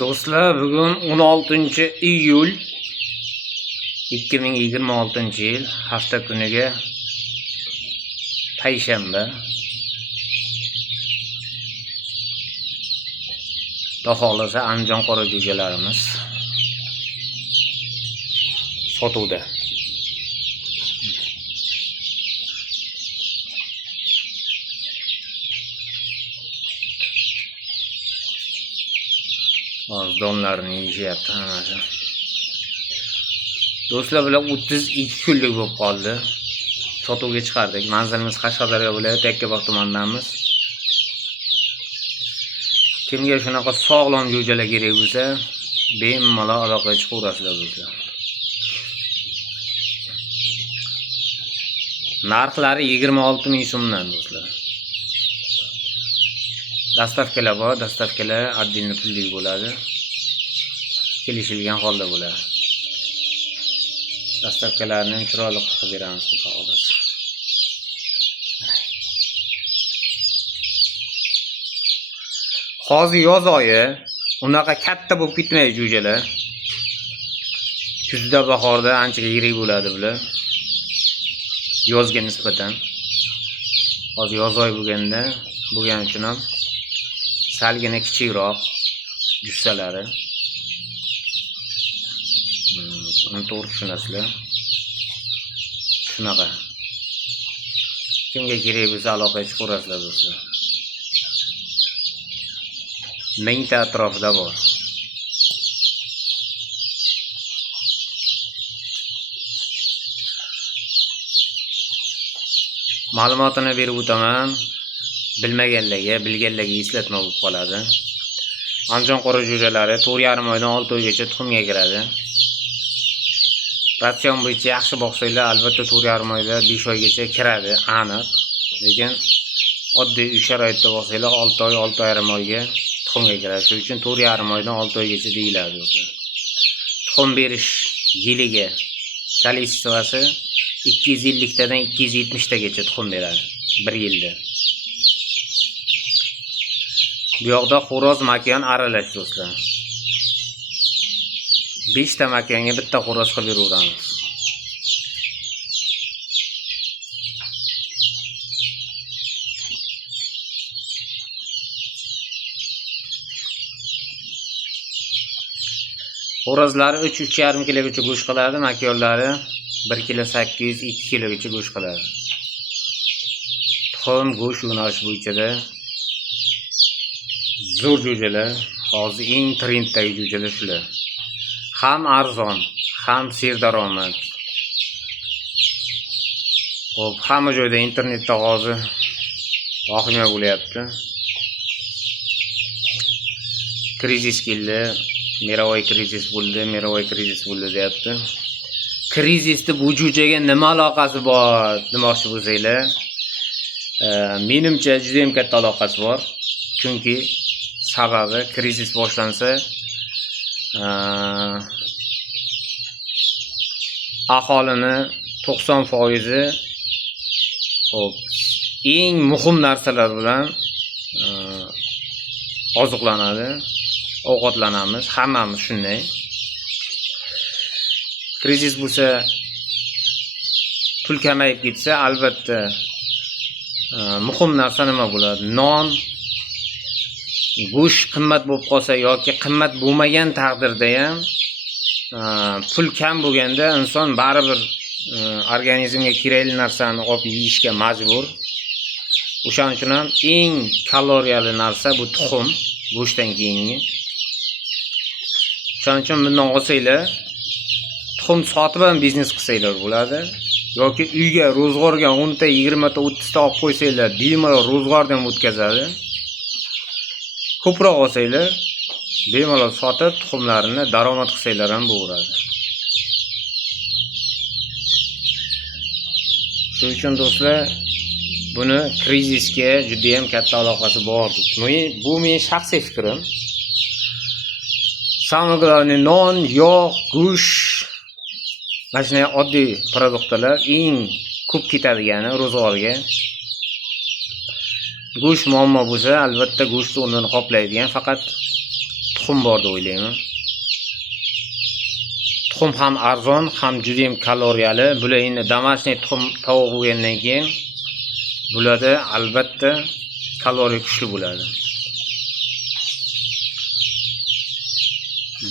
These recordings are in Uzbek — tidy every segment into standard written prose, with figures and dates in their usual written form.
Do'stlar, bugun 16-iyul 2026-yil hafta kuniga payshanba. Xudo xolasa Andijon qora jo'jalarimiz sotuvda. Donlarni yeyishyapti hammasi. Do'stlar, bular 32 kunlik bo'lib qoldi. Sotuvga chiqardik. Manzilimiz Qashqadaryo viloyati Yakkabog' tumanidamiz. Kimga shunaqa sog'lom jo'jalar kerak bo'lsa, bemalol aloqaga chiqaverasizlar do'stlar. Narxlari 26 ming so'mdan do'stlar. Dastavkalar bor, dastavkalar отдельно pullik bo'ladi. Kelishilgan holda bo'ladi. Dastavkalarni ham chiroyli qilib beramiz, xudo xolasa. Hozir yoz oyi, unaqa katta bo'lib ketmaydi jo'jalar. Kuzda, bahorda ancha yirik bo'ladi bular. Yozga nisbatan. Hozir yoz oyi bo'lganda, bo'lgani uchun ham salgina kichikroq jussalari. Uni to'g'ri tushunasizlar. Shunaqa. Kimga kerak bo'lsa aloqaga chiqaverasizlar do'stlar. Mingta atrofida bor. Ma'lumotini berib o'taman. Bilmaganlarga, bilganlarga eslatma bo'lib qoladi. Andijon qora jo'jalari 4,5 oydan 6 oygacha tuxumga kiradi. Ratsion bo'yicha yaxshi boqsanglar, albatta 4,5 oyda 5 oygacha kiradi, aniq. Lekin oddiy uy sharoitida boqsanglar 6 oy, 6,5 oyga tuxumga kiradi. Shuning uchun 4,5 oydan 6 oygacha deyiladi do'stlar. Tuxum berish yiliga kolичествоsi 250 tadan 270 tagacha tuxum beradi 1 yilda. Bu yoqda xo'roz makon aralash do'stlar. 5 ta makonga bitta xo'roz qilib beraveramiz. Xo'rozlari 3-3,5 kilogacha go'sht qiladi, makonlari 1 kilo 800, 2 kilogacha go'sht qiladi. Tuxum, go'sht yo'nalish bo'yicha zo'r jo'jalar, hozir eng trenddagi jo'jalar shular. Ham arzon, ham serdaromad. Xo'p, hamma joyda internetda hozir vahima bo'lyapti. Krizis keldi, mировой krizis bo'ldi deyapti. Krizisni bu jo'jaga nima aloqasi bor demoqchi bo'lsanglar, menimcha juda ham katta aloqasi bor. Chunki sababi krizis boshlansa, aholini 90% xo'p, eng muhim narsalar bilan oziqlanadi, ovqatlanamiz, hammamiz shunday. Krizis bo'lsa, pul kamayib ketsa, albatta muhim narsa nima bo'ladi? Non, go'sht qimmat bo'lib qolsa yoki qimmat bo'lmagan taqdirda ham pul kam bo'lganda inson baribir organizmga kerakli narsani olib yeyishga majbur. O'shaning uchun ham eng kaloriyali narsa bu tuxum, go'shtdan keyingi. O'shaning uchun bundan olsanglar, tuxum sotib ham biznes qilsanglar bo'ladi. Yoki uyga ro'zg'orga 10 ta, 20 ta, 30 ta olib qo'ysanglar, bemalol ro'zg'ordan ham o'tkazadi. Ko'proq olsanglar, bemalol sotib tuxumlarini daromad qilsanglar ham bo'laveradi. Shuning uchun do'stlar, buni krizisga juda ham katta aloqasi bor. Bu mening shaxsiy fikrim. Самое главное, non, yog', go'sht, mana shunday oddiy produktlar eng ko'p ketadigani ro'zg'orga. Go'sht muammo bo'lsa, albatta go'sht o'rnini qoplaydigan faqat tuxum bor deb o'ylayman. Tuxum ham arzon, ham juda ham kaloriyali. Bular endi домашний tuxum tovuq bo'lgandan keyin bularda albatta kaloriya kuchli bo'ladi.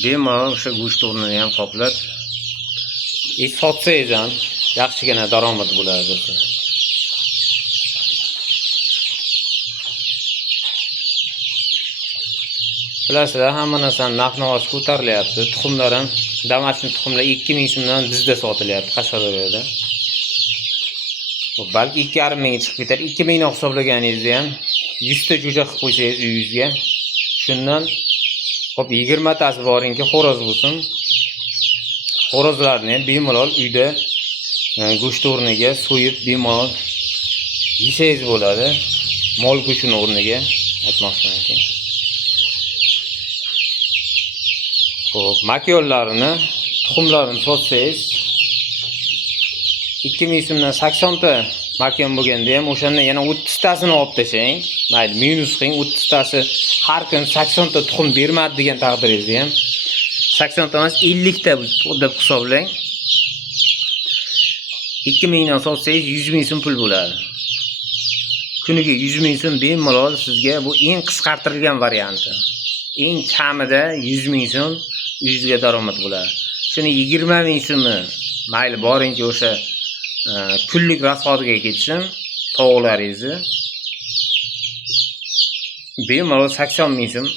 Bemalol o'sha go'sht o'rnini ham qoplab sotsangiz ham yaxshigina daromad bo'ladi. Bilasizlar, hamma narsani narx-navosi ko'tarilyapti. Tuxumlar ham домашний tuxumlar 2000 so'mdan bizda sotilyapti Qashqadaryoda. Balki 2,5 mingga chiqib ketar. 2000 ni hisoblaganingizni ham 100 ta jo'ja qilib qo'ysangiz uyingizga, shundan hop 20 tasi boringki xo'roz bo'lsin. Xo'rozlarni ham bemalol uyda go'sht o'rniga so'yib bemalol yesangiz bo'ladi. Mol go'shtini o'rniga aytmoqchimanki. Xo'p, makyonlarini, tuxumlarini sotsangiz 2000 so'mdan 80 ta makyon bo'lganda ham o'shandan yana 30 tasini olib tashlang. Mayli, minus qiling, 30 tasi har kun 80 ta tuxum bermadi degan taqdiringizda ham 80 ta emas 50 ta deb hisoblang. 2000 dan sotsangiz 100 ming so'm pul bo'ladi. Kuniga 100 ming so'm bemalol sizga, bu eng qisqartirilgan varianti. Eng kamida 100 ming so'm uyingizga daromad bo'ladi. Shuni 20 ming so'mi mayli boringki o'sha kunlik rasxodiga ketsin tovuqlaringizni. Bemalol 80 ming so'm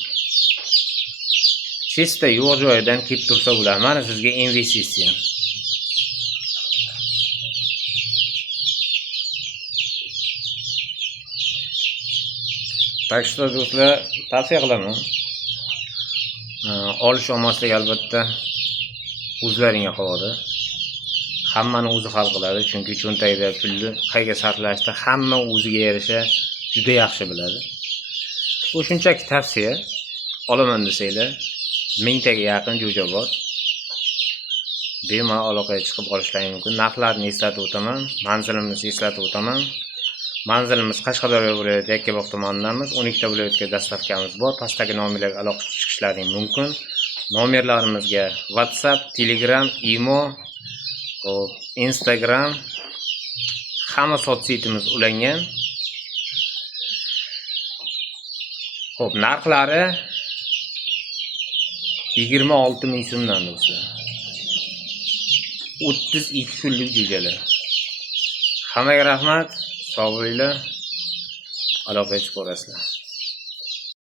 chista yo'q joyidan kelib tursa bo'ladi. Mana sizga investitsiya. Tak что do'stlar, tavsiya qilaman. Olish olmaslik albatta o'zlaringga qoladi. Hammani o'zi hal qiladi, chunki cho'ntagida pulni qayerga sarflashni hamma o'ziga yarasha juda yaxshi biladi. Bu shunchaki tavsiya. Olaman desanglar, 1000 taga yaqin jo'ja bor. Bemalol aloqaga chiqib olishlaring mumkin. Narxlarni eslatib o'taman, manzilimizni eslatib o'taman. Manzilimiz Qashqadaryo viloyati Yakkabog' tumanidamiz. 12 ta viloyatga dastavkamiz bor. Pastdagi nomerlarga aloqa chiqishlaring mumkin. Nomerlarimizga WhatsApp, Telegram, Imo, Instagram hamma sotsaytimiz ulangan. Xo'p, narxlari 26 ming so'mdan do'stlar. 32 kunlik jo'jalar. Hammaga rahmat. Sog' bo'linglar. Aloqaga chiqib borasizlar.